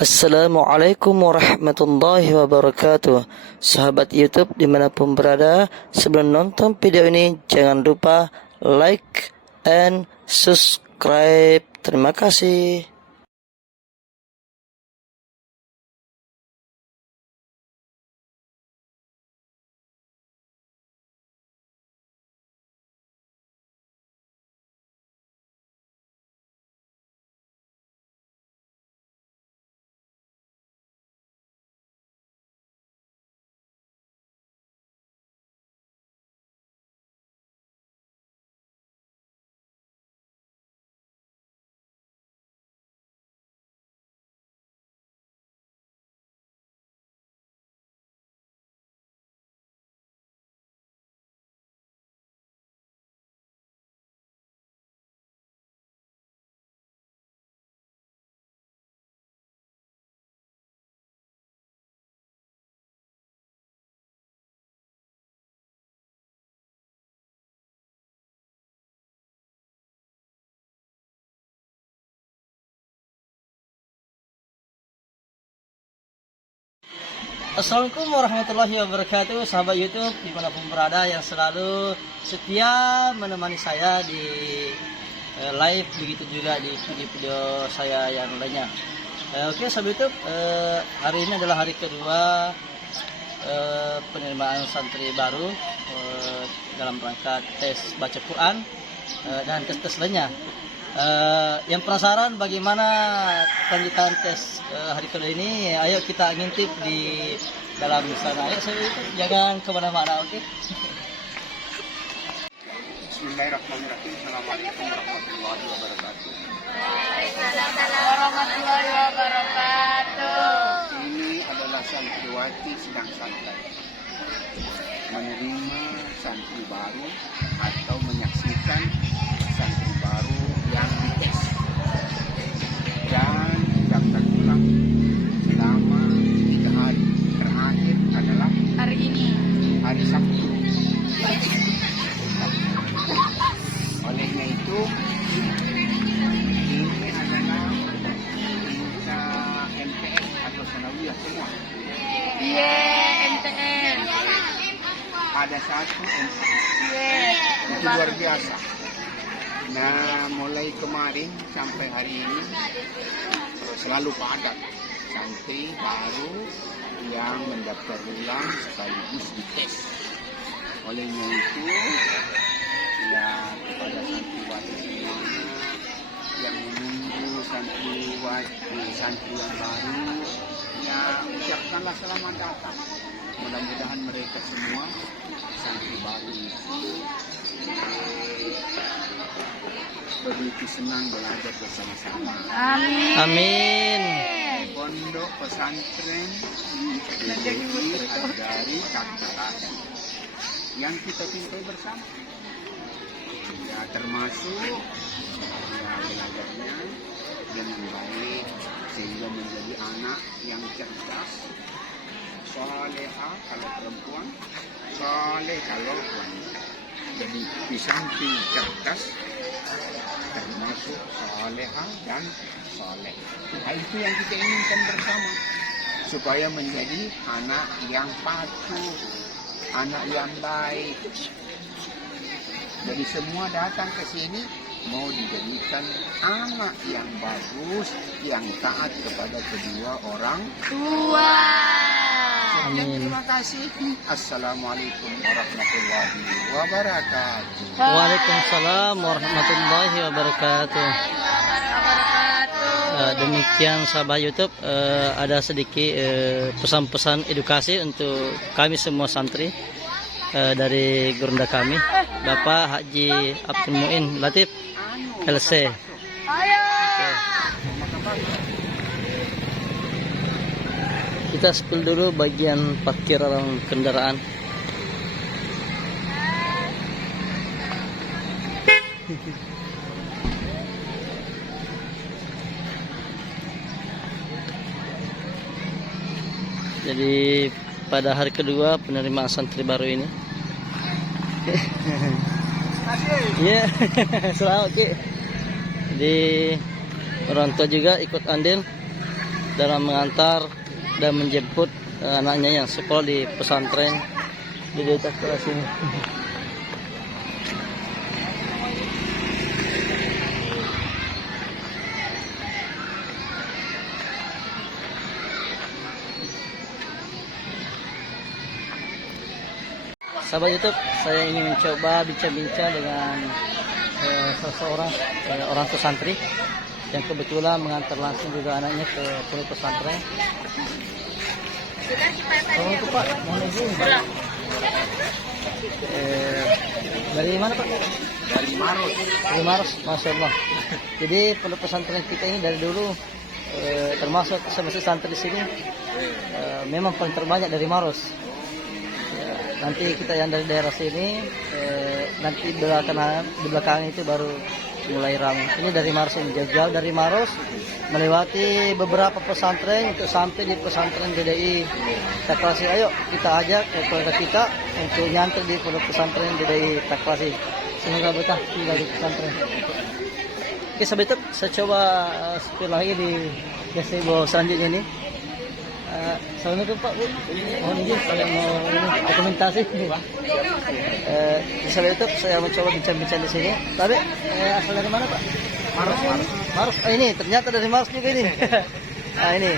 Assalamualaikum warahmatullahi wabarakatuh. Sahabat YouTube dimanapun berada, sebelum nonton video ini jangan lupa like and subscribe. Terima kasih. Assalamualaikum warahmatullahi wabarakatuh, sahabat YouTube dimanapun berada yang selalu setia menemani saya di live, begitu juga di video-video saya yang lainnya. Oke sahabat YouTube, hari ini adalah hari kedua penerimaan santri baru dalam rangka tes baca Quran dan tes-tes lainnya. Yang penasaran bagaimana kelanjutan tes hari kedua ini, ayo kita ngintip di dalam sana. Ayo saya itu jangan kemana-mana, oke? Bismillahirrahmanirrahim. Assalamualaikum warahmatullahi wabarakatuh. Waalaikumsalam warahmatullahi wabarakatuh. Ini adalah santriwati sedang santai menerima santri baru atau menyaksikan santri baru yang dites dan daftar ulang selama 3 hari. Terakhir adalah Hari ini hari Sabtu. Olehnya itu ini adalah kita MTS atau sanawiyah semua. MTN. Ada satu MTS. Itu luar biasa. Nah, mulai kemarin sampai hari ini selalu padat santri baru yang mendaftar ulang sekaligus dites. Olehnya itu ya kepada santriwati semuanya yang menunggu santri yang baru, ya ucapkanlah selamat datang. Mudah-mudahan mereka semua santri baru itu begitu senang belajar bersama-sama. Amin. Amin. Pondok pesantren Biduri dari Kakak yang kita cintai bersama. Ya termasuk ya belajarnya dengan baik sehingga menjadi anak yang cerdas, salehah kalau perempuan, saleh kalau wanita. Jadi di samping cerdas termasuk salehah dan saleh. Nah, itu yang kita inginkan bersama supaya menjadi anak yang patuh, anak yang baik. Jadi semua datang ke sini mau dijadikan anak yang bagus, yang taat kepada kedua orang tua. Sekian, terima kasih. Assalamualaikum warahmatullahi wabarakatuh. Waalaikumsalam warahmatullahi wabarakatuh. Demikian sahabat YouTube, ada sedikit pesan-pesan edukasi untuk kami semua santri dari gurunda kami, Bapak Haji Abdul Muin Latif LC. Kita spill dulu bagian parkiran kendaraan. Jadi pada hari kedua penerimaan santri baru ini. Iya, selamat Ki. Jadi orang tua juga ikut andil dalam mengantar dan menjemput anaknya yang sekolah di pesantren di desa kelas ini. Sahabat YouTube, saya ingin mencoba bincang-bincang dengan seseorang orang tua santri yang kebetulan mengantar langsung juga anaknya ke pondok pesantren. Assalamualaikum Pak, mohon izin. Dari mana Pak? Dari Maros. Dari Maros, Masya Allah. Jadi pondok pesantren kita ini dari dulu termasuk semester santri di sini memang paling terbanyak dari Maros. Nanti kita yang dari daerah sini nanti di belakang itu baru mulai ramai. Ini dari Maros ini, jauh-jauh dari Maros melewati beberapa pesantren untuk sampai di pesantren DDI Taklasi. Ayo kita ajak keluarga kita untuk nyantri di pondok pesantren DDI Taklasi. Semoga betah tinggal di pesantren. Oke sahabat YouTube, saya coba spill lagi di gazebo selanjutnya ini. Assalamualaikum Pak Bu, mohon izin saya mau dokumentasi. Di sahabat YouTube saya mencoba bincang-bincang di sini. Tapi asal dari mana Pak? Maros. Ini ternyata dari Maros juga ini. Nah ini.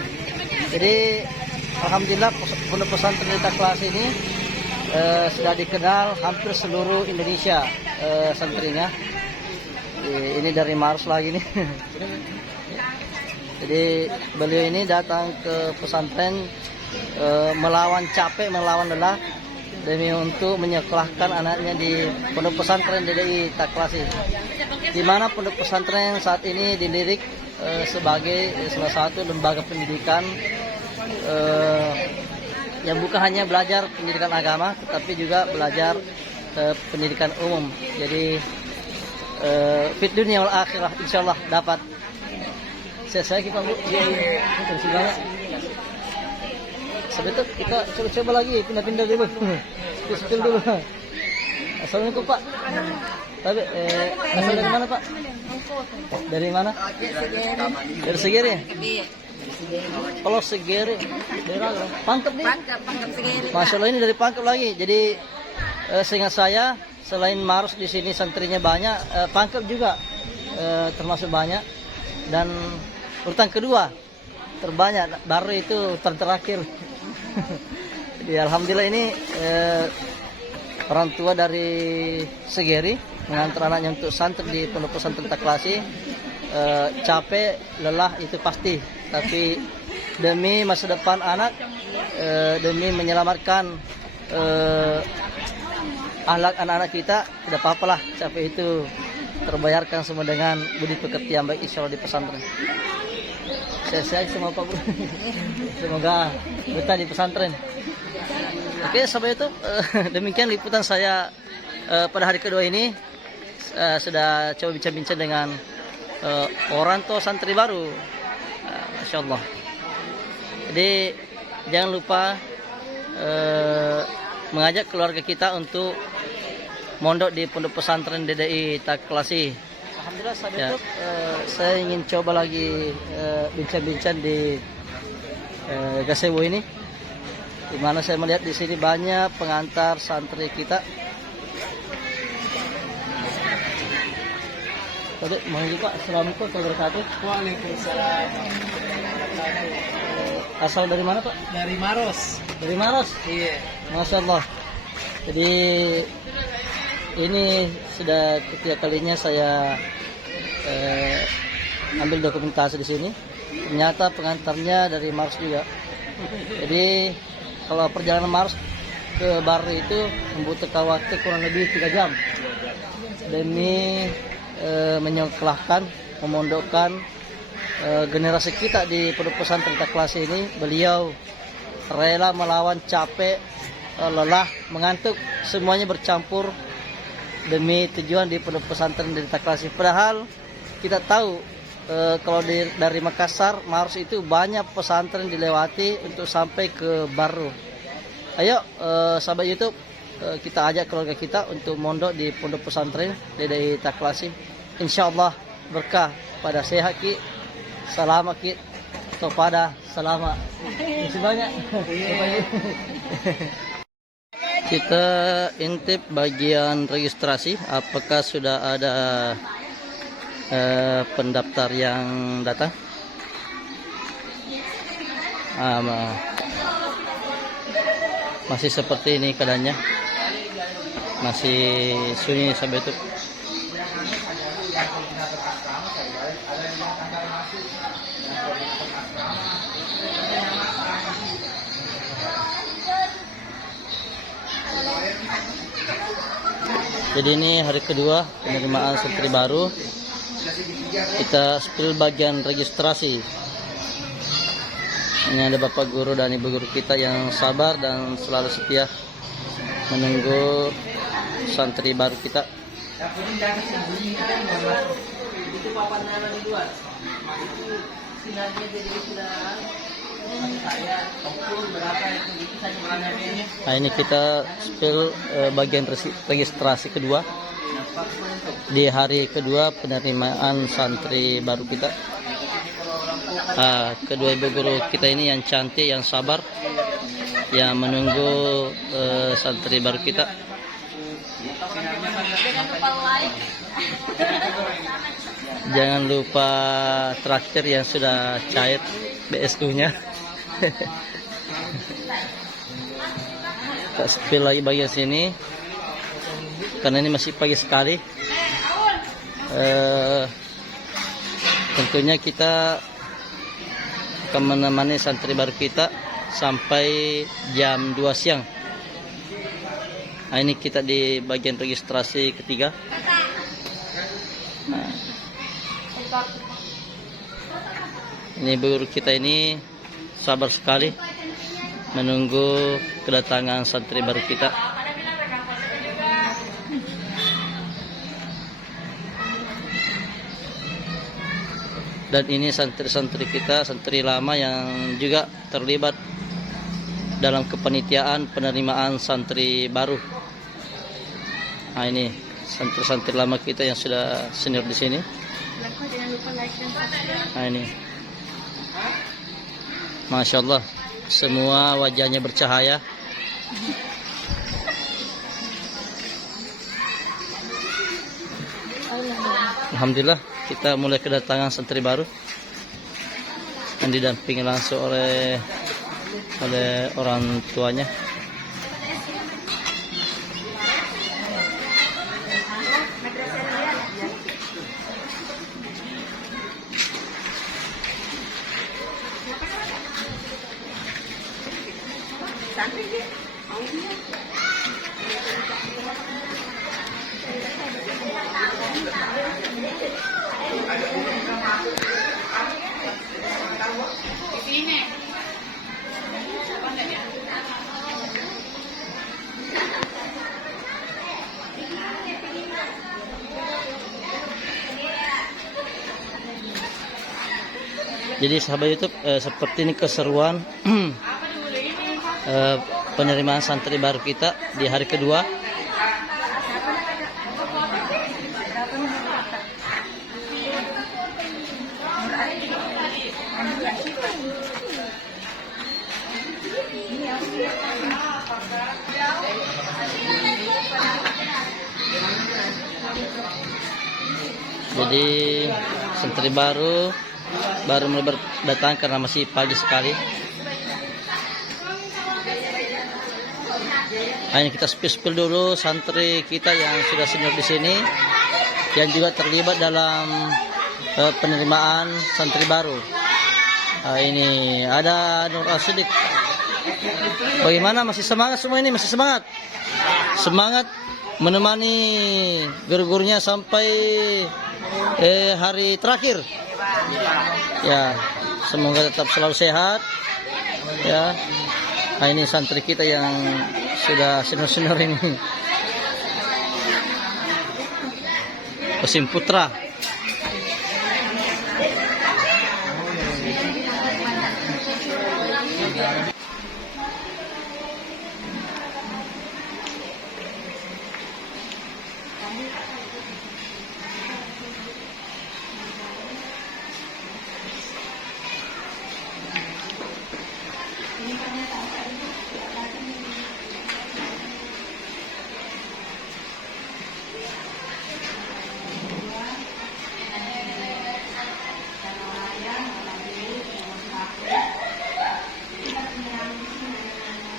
Jadi alhamdulillah pondok pesantren di Taklasi ini sudah dikenal hampir seluruh Indonesia santrinya. Ini dari Maros lagi nih. Jadi beliau ini datang ke pesantren melawan capek, melawan lelah demi untuk menyekolahkan anaknya di pondok pesantren DDI Taklasi. Di mana pondok pesantren saat ini dilirik sebagai salah satu lembaga pendidikan yang bukan hanya belajar pendidikan agama, tetapi juga belajar pendidikan umum. Jadi fit dunia wal akhirah insyaallah dapat. Saya kita Bu, terima banyak. Sebetulnya kita coba lagi pindah-pindah dulu. Spill dulu. Assalamualaikum Pak. Tapi asal dari mana Pak? Dari mana? Dari Segiri. Kalau Segiri, daerah Pangkep nih. Pangkep Segiri. Masya Allah ini dari Pangkep lagi. Jadi seingat saya selain Maros di sini santrinya banyak, Pangkep juga termasuk banyak. Dan urutan kedua terbanyak, baru itu urutan terakhir. Jadi alhamdulillah ini orang tua dari Segeri mengantar anaknya untuk santri di pondok pesantren Taklasi. Capek, lelah itu pasti, tapi demi masa depan anak, demi menyelamatkan akhlak anak-anak kita, tidak apa-apalah capek itu terbayarkan semua dengan budi pekerti yang baik insyaallah di pesantren. Saya semua Pak Bu. Semoga betah di pesantren. Oke sahabat YouTube, demikian liputan saya pada hari kedua ini. Sudah coba bincang-bincang dengan orang tua santri baru. Masya Allah. Jadi jangan lupa mengajak keluarga kita untuk mondok di pondok pesantren DDI Taklasi. Alhamdulillah sahabat YouTube, saya ingin coba lagi bincang-bincang di gazebo ini, di mana saya melihat di sini banyak pengantar santri kita. Tadi mohon izin Pak, assalamualaikum warahmatullahi wabarakatuh. Waalaikumsalam. Asal dari mana Pak? Dari Maros. Dari Maros. Iya. Masya Allah. Jadi ini sudah ketiga kalinya saya ambil dokumentasi di sini. Ternyata pengantarnya dari Maros juga. Jadi kalau perjalanan Maros ke Bari itu membutuhkan waktu kurang lebih 3 jam demi menyekolahkan, memondokkan generasi kita di pondok pesantren Taklasi ini. Beliau rela melawan capek, lelah, mengantuk, semuanya bercampur demi tujuan di pondok pesantren di Taklasi. Padahal kita tahu kalau dari Makassar, Maros itu banyak pesantren dilewati untuk sampai ke Baru. Ayo sahabat YouTube, kita ajak keluarga kita untuk mondok di pondok pesantren DDI Taklasi. Insyaallah berkah pada sehat ki, selamat ki, kepada selama. Masih banyak. Kita intip bagian registrasi, apakah sudah ada pendaftar yang datang. Masih seperti ini keadaannya, masih sunyi sampai itu. Jadi ini hari kedua penerimaan santri baru. Kita spill bagian registrasi. Ini ada Bapak Guru dan Ibu Guru kita yang sabar dan selalu setia menunggu santri baru kita. Nah, ini kita spill bagian registrasi kedua di hari kedua penerimaan santri baru kita. Kedua ibu guru kita ini yang cantik, yang sabar, yang menunggu santri baru kita. Jangan lupa traktir yang sudah cair BSU-nya. Kita spill lagi bagian sini karena ini masih pagi sekali. Tentunya kita akan menemani santri baru kita sampai jam 2 siang. Nah, ini kita di bagian registrasi ketiga. Nah, ini guru kita ini sabar sekali menunggu kedatangan santri baru kita. Dan ini santri-santri kita, santri lama yang juga terlibat dalam kepanitiaan penerimaan santri baru. Nah, ini santri-santri lama kita yang sudah senior di sini. Nah, ini, Masya Allah, semua wajahnya bercahaya. Alhamdulillah, kita mulai kedatangan santri baru yang didampingi langsung oleh orang tuanya. Jadi sahabat YouTube, seperti ini keseruan penerimaan santri baru kita di hari kedua. Jadi santri baru mulai berdatang karena masih pagi sekali. Hanya kita spill dulu santri kita yang sudah senior di sini, yang juga terlibat dalam penerimaan santri baru. Ini ada Nur Asidik. Bagaimana, masih semangat semua ini? Masih semangat? Semangat menemani guru-gurunya sampai hari terakhir. Ya, semoga tetap selalu sehat. Ya, nah, ini santri kita yang sudah senior-senior ini. Pesim Putra.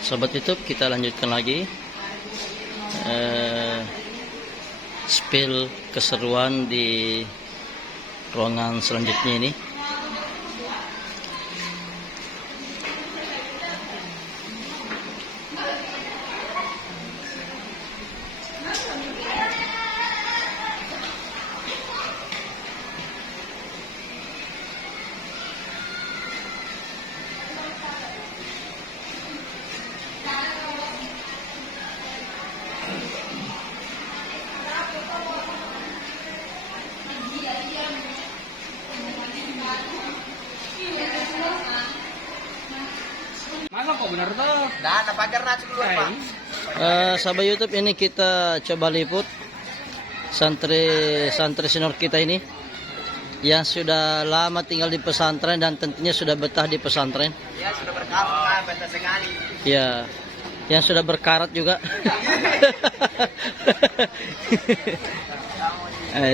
Sobat YouTube, kita lanjutkan lagi spill keseruan di ruangan selanjutnya ini. Masa kok bener tuh? Sahabat YouTube, ini kita coba liput santri senior kita ini yang sudah lama tinggal di pesantren dan tentunya sudah betah di pesantren. Ya sudah berkarat betah sekali. Ya, yang sudah berkarat juga.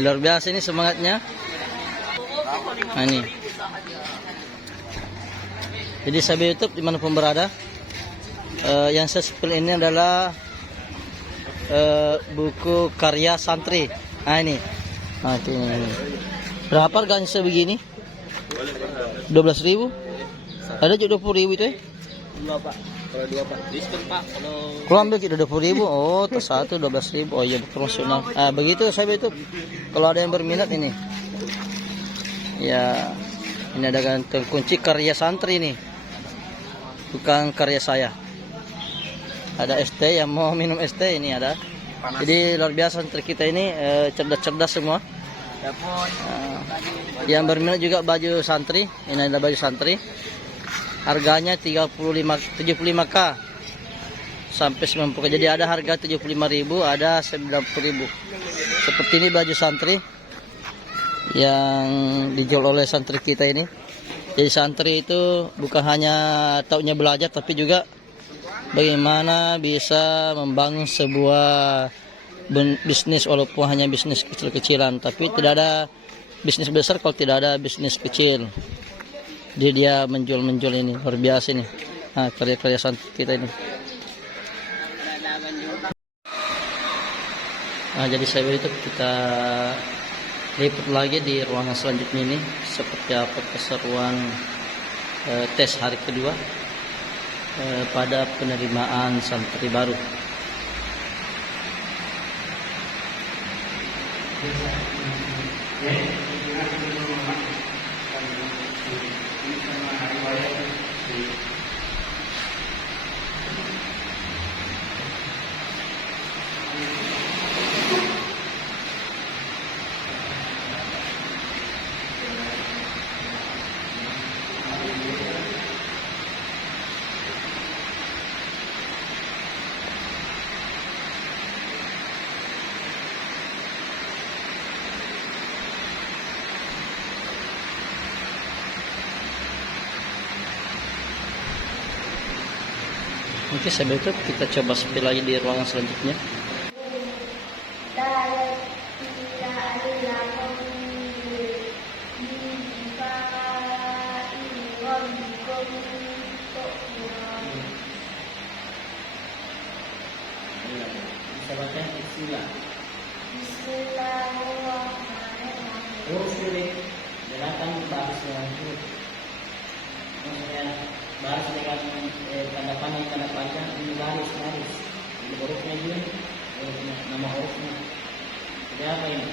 Luar biasa ini semangatnya. Nah, ini. Jadi sahabat YouTube dimanapun berada, yang saya spill ini adalah buku karya santri. Nah ini, nah ini. Berapa harganya sebegini? 12.000. Ada juga 20.000 itu ya? Dua Pak. Kalau dua Pak. Diskon Pak. Kalau ambil kita 20.000. Oh, satu 12.000. Oh iya, promosional. Begitu sahabat YouTube. Kalau ada yang berminat ini. Ya, ini ada gantung kunci karya santri ini. Bukan karya saya. Ada ST yang mau minum ST ini ada. Jadi luar biasa santri kita ini cerdas-cerdas semua. Yang berminat juga baju santri. Ini ada baju santri. Harganya 75k sampai 90k. Jadi ada harga 75.000, ada 90.000. Seperti ini baju santri yang dijual oleh santri kita ini. Jadi santri itu bukan hanya taunya belajar, tapi juga bagaimana bisa membangun sebuah bisnis, walaupun hanya bisnis kecil-kecilan. Tapi tidak ada bisnis besar kalau tidak ada bisnis kecil. Jadi dia menjual ini, luar biasa ini. Nah, karya-karya santri kita ini. Nah, jadi saya itu kita liput lagi di ruangan selanjutnya ini, seperti apa keseruan tes hari kedua pada penerimaan santri baru. Oke, sebelum itu kita coba spill lagi di ruangan selanjutnya. Baris dengan tanda panjang ini baris ini hurufnya juga nama hurufnya jadi apa ini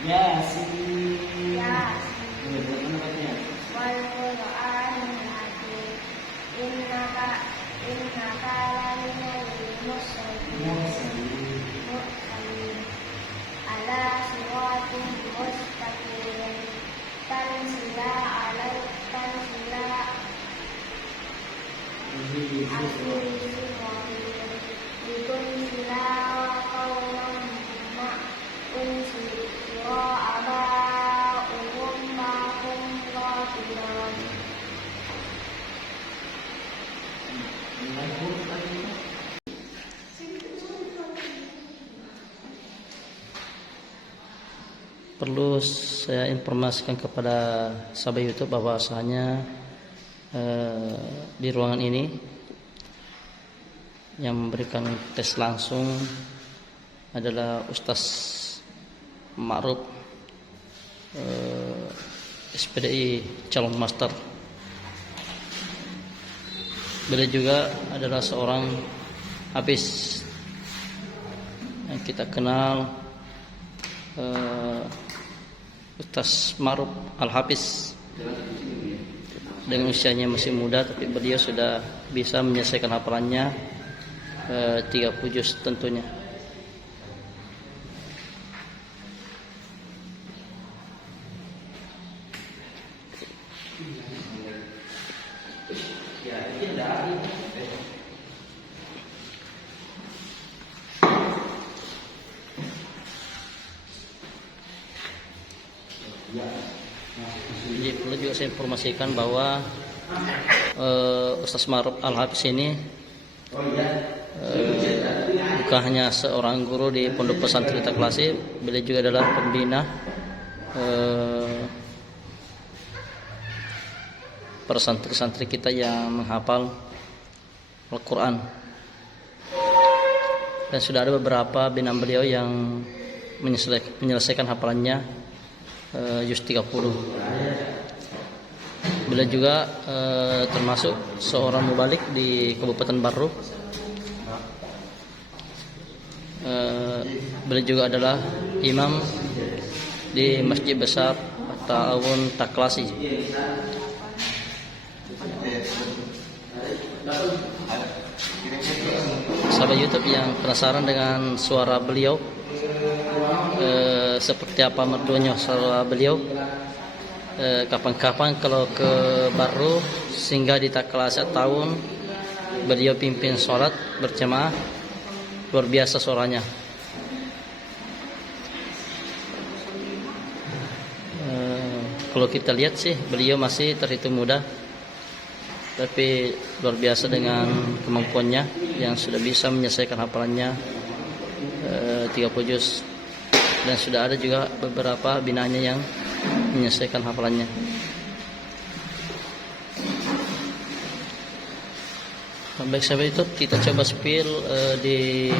Yasin. Yasin. Mana bacanya? Wal Qur'anil Hakim. Innaka laminal mursalin. Ala siratin mustaqim. Tanzila Aziz Rahim. Litunzila qawman ma unzila aba'uhum ma hum ghafilun. Perlu saya informasikan kepada sahabat YouTube bahwasanya di ruangan ini yang memberikan tes langsung adalah Ustaz Ma'ruf, SPDI calon master. Beliau juga adalah seorang hafiz yang kita kenal, Ustaz Ma'ruf Al-Hafiz. Dengan usianya masih muda, tapi beliau sudah bisa menyelesaikan hafalannya 30 juz tentunya. Jadi perlu juga saya informasikan bahwa Ustaz Ma'ruf Al-Hafiz ini bukan hanya seorang guru di Pondok Pesantren Taklasi, beliau juga adalah pembina para santri-santri kita yang menghafal Al-Quran. Dan sudah ada beberapa binaan beliau yang menyelesaikan hafalannya juz 30. Beliau juga termasuk seorang mubalik di Kabupaten Barru. Beliau juga adalah imam di Masjid Besar Ta'awun Taklasi. Sahabat YouTube yang penasaran dengan suara beliau, seperti apa merdunya suara beliau, kapan-kapan kalau ke Barru singgah di Taklasi tahun, beliau pimpin sholat berjamaah, luar biasa suaranya. Kalau kita lihat sih beliau masih terhitung muda, tapi luar biasa dengan kemampuannya yang sudah bisa menyelesaikan hafalannya 30 juz. Dan sudah ada juga beberapa binaannya yang menyelesaikan hafalannya. Baik sahabat itu, kita coba spill di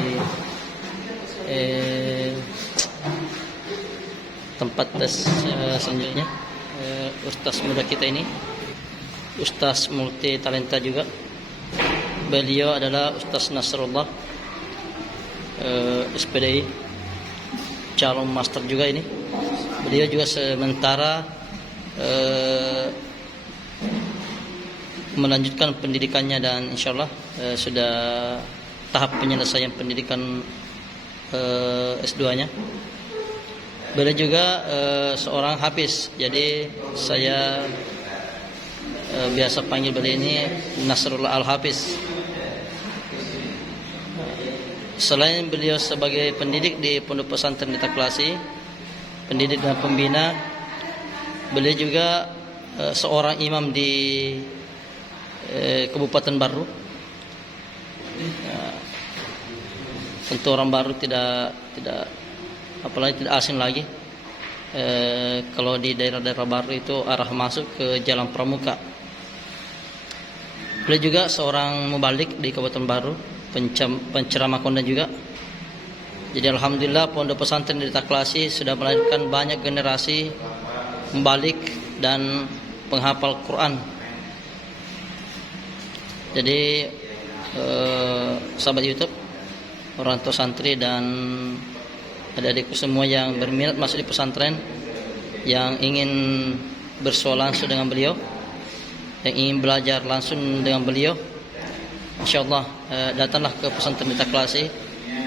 tempat tes selanjutnya. Ustaz muda kita ini, Ustaz multi talenta juga. Beliau adalah Ustaz Nasrullah, SPDI calon master juga ini. Beliau juga sementara melanjutkan pendidikannya dan insyaallah sudah tahap penyelesaian pendidikan S2-nya. Beliau juga seorang hafiz, jadi saya biasa panggil beliau ini Nasrullah Al-Hafiz. Selain beliau sebagai pendidik di Pondok Pesantren di Taklasi, pendidik dan pembina, beliau juga seorang imam di Kabupaten Barru. Tentu orang Barru tidak apalagi tidak asing lagi. Kalau di daerah-daerah Barru itu arah masuk ke Jalan Pramuka. Beliau juga seorang mubalik di Kabupaten Barru, penceramah kondan juga. Jadi alhamdulillah Pondok Pesantren di Taklasi sudah melahirkan banyak generasi mubalik dan penghafal Quran. Jadi sahabat YouTube, orang tua santri dan adik-adikku semua yang berminat masuk di pesantren, yang ingin bersuara langsung dengan beliau, yang ingin belajar langsung dengan beliau, insyaallah datanglah ke pesantren Mifta Klasi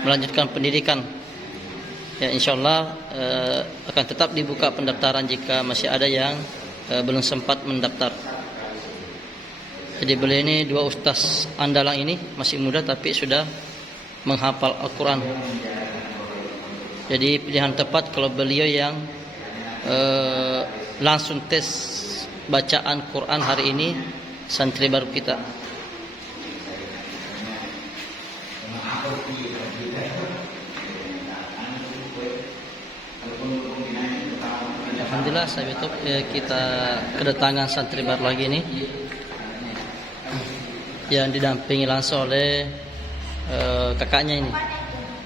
melanjutkan pendidikan. Ya, insyaallah akan tetap dibuka pendaftaran jika masih ada yang belum sempat mendaftar. Jadi beliau ini dua ustaz andalan ini masih muda tapi sudah menghafal Al-Quran. Jadi pilihan tepat kalau beliau yang langsung tes bacaan Quran hari ini santri baru kita. Alhamdulillah saya YouTube kita kedatangan santri baru lagi ini yang didampingi langsung oleh kakaknya ini,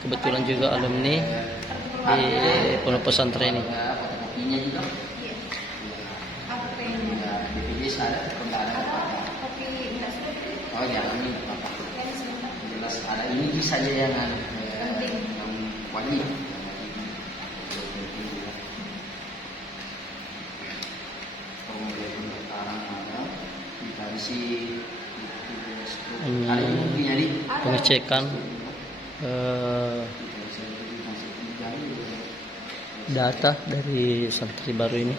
kebetulan juga alumni di pondok pesantren ini. Oh jangan ini apa? Jelas ada ini saja yang wajib. Ini pengecekan data dari santri baru ini.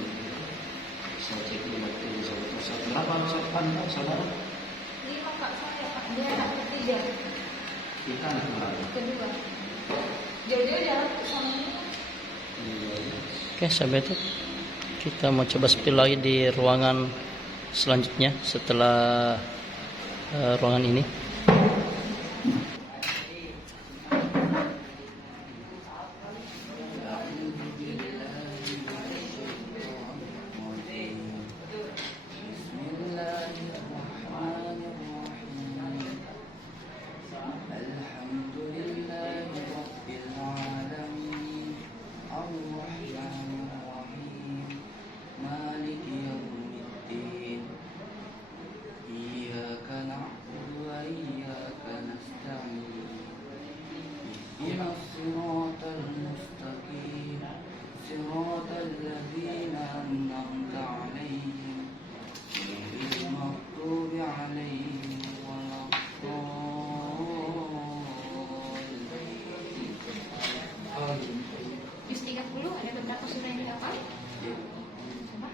Oke, sampai itu kita mau coba spill lagi di ruangan selanjutnya setelah ruangan ini. Juz 30 ada beberapa surah yang dihafal? Coba.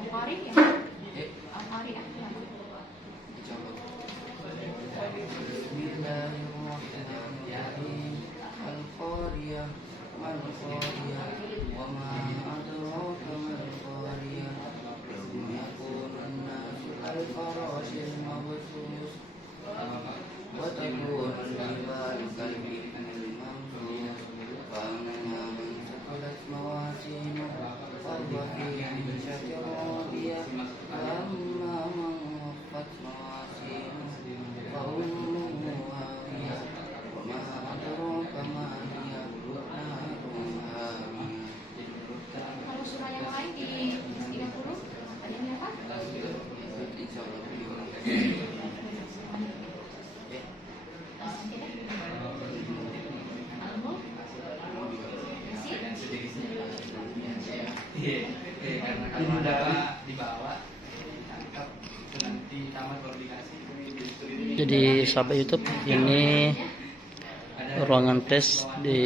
Al-Qari ya? Al-Qari ya? Bismillahirrahmanirrahim. Al-Qariyah, Al-Qariyah, wa ma adraka mal-Qariyah. Yawma yakunu an-nasu kal-farashil mabthus wa takunu al-jibalu kal-jihnil mamdud. فأما من ثقلت موازينه فهو في عيشة راضية وأما من خفت موازينه فأمه هاوية وما أدراك ما هي نار هامية. Kalau surah yang lain di Juz 30 ada yang dihafal? Insya Allah. Karena kalau ada dibawa ditangkap nanti tamat baru dikasih. Jadi sahabat YouTube, ini ruangan tes di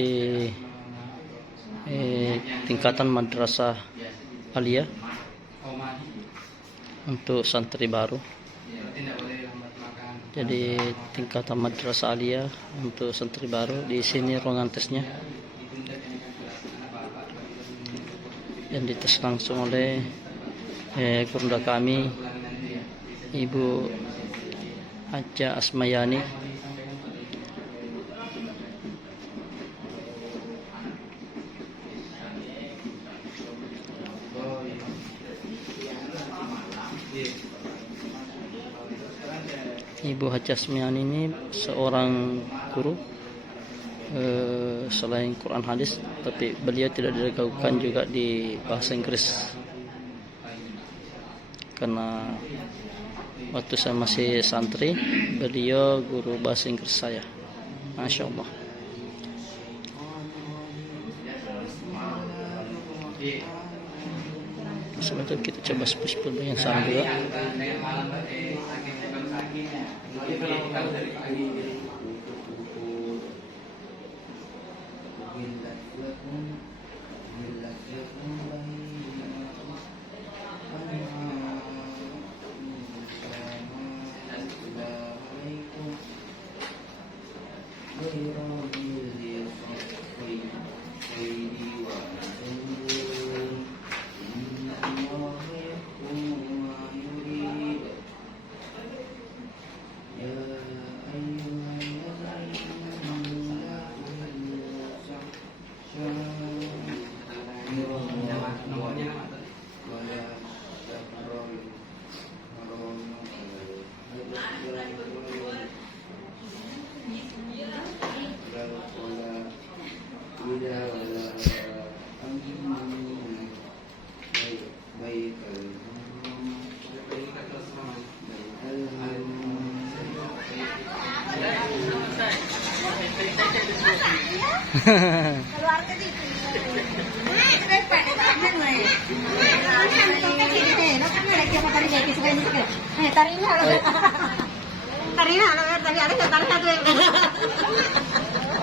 tingkatan madrasah aliyah untuk santri baru. Jadi tingkatan madrasah aliyah untuk santri baru, di sini ruangan tesnya yang dites langsung oleh guru kami Ibu Haja Asmayani. Ibu Haja Asmayani ini seorang guru selain Quran hadis, tapi beliau tidak diragukan juga di bahasa Inggris, karena waktu saya masih santri beliau guru bahasa Inggris saya, Masya Allah. Iya. Sebentar kita coba spesial yang sama juga. Dengan malam sakit bukan sakit. Tahu dari pagi.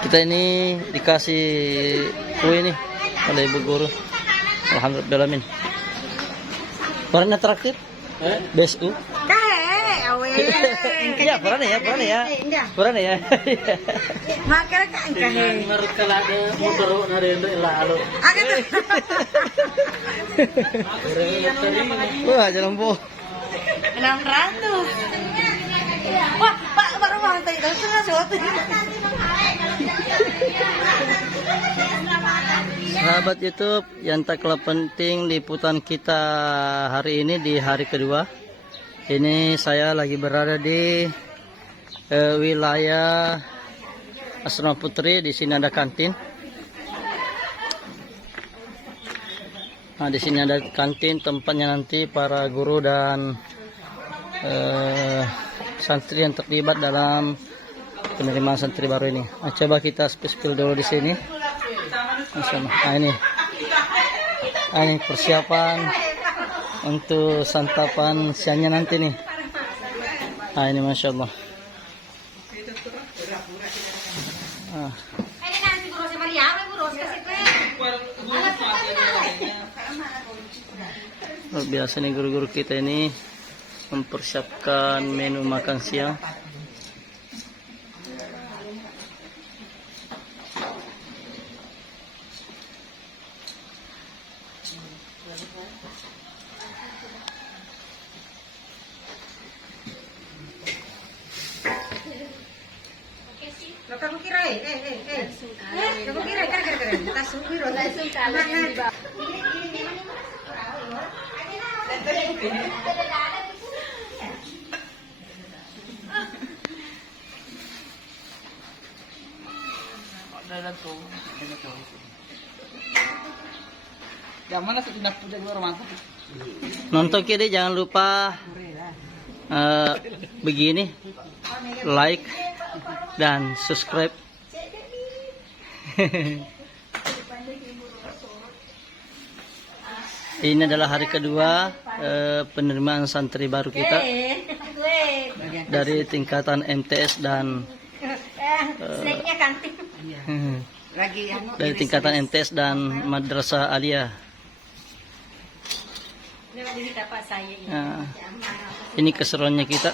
Kita ini dikasih kue nih oleh Ibu Guru. Alhamdulillah. Warna terakhir? BSU. Iya, pernah ya. Pernah ya. Makanya kan kahe. Menurut kalade motor narende lalu. Wah, jalan po. 600. Wah, Pak baru mau tadi itu sesuatu. Sahabat YouTube yang tak kalah penting liputan kita hari ini di hari kedua. Ini saya lagi berada di wilayah Asrama Putri. Di sini ada kantin. Nah, di sini ada kantin tempatnya nanti para guru dan santri yang terlibat dalam penerimaan santri baru ini. Nah, coba kita spill dulu di sini. Nah, ini persiapan untuk santapan siangnya nanti nih. Nah, ini Masya Allah. Luar biasa nih guru-guru kita ini mempersiapkan menu makan siang. Lo kamu kira kamu kira kan kita supir Nonton kiri jangan lupa begini, like dan subscribe. Ini adalah hari kedua penerimaan santri baru kita dari tingkatan MTS dan dari tingkatan MTS dan Madrasah Aliyah. Nah, ini keseruannya kita.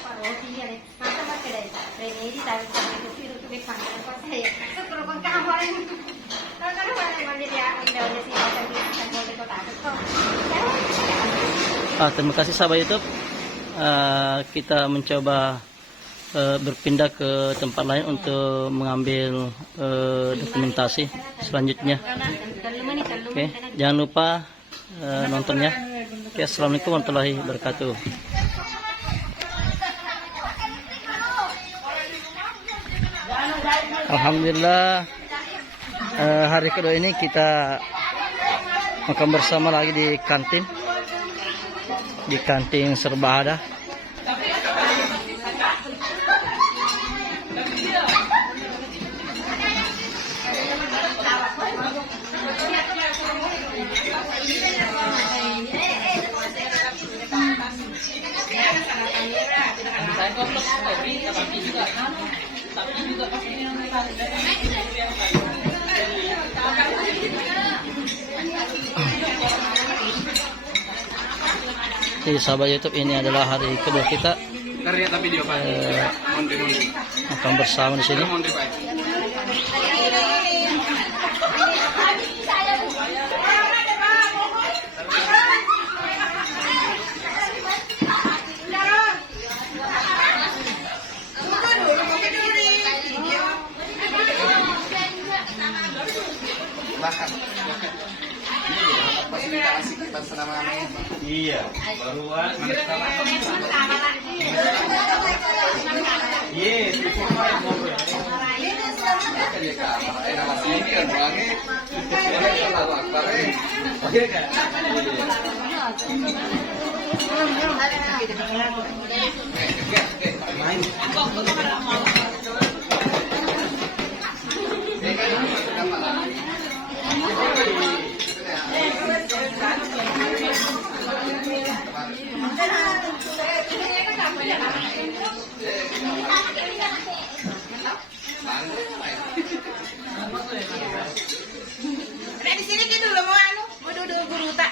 Terima kasih sahabat YouTube. Kita mencoba berpindah ke tempat lain untuk mengambil dokumentasi selanjutnya. Oke, jangan lupa nontonnya. Oke, assalamualaikum warahmatullahi wabarakatuh. Alhamdulillah, hari kedua ini kita makan bersama lagi di kantin serba ada. Jadi sahabat YouTube, ini adalah hari kedua kita Lihat tapi video Pak. Mondri. makan bersama di sini. Mondri Pak. Bahkan fasilitasi kita senama-namanya. Iya, baruan yes, itu mah ngobrol. Dia kamar, nama sini kan banget. Kalau akbar Oke kan? Main. Di sini gitu loh mau anu, mau duduk guru tak.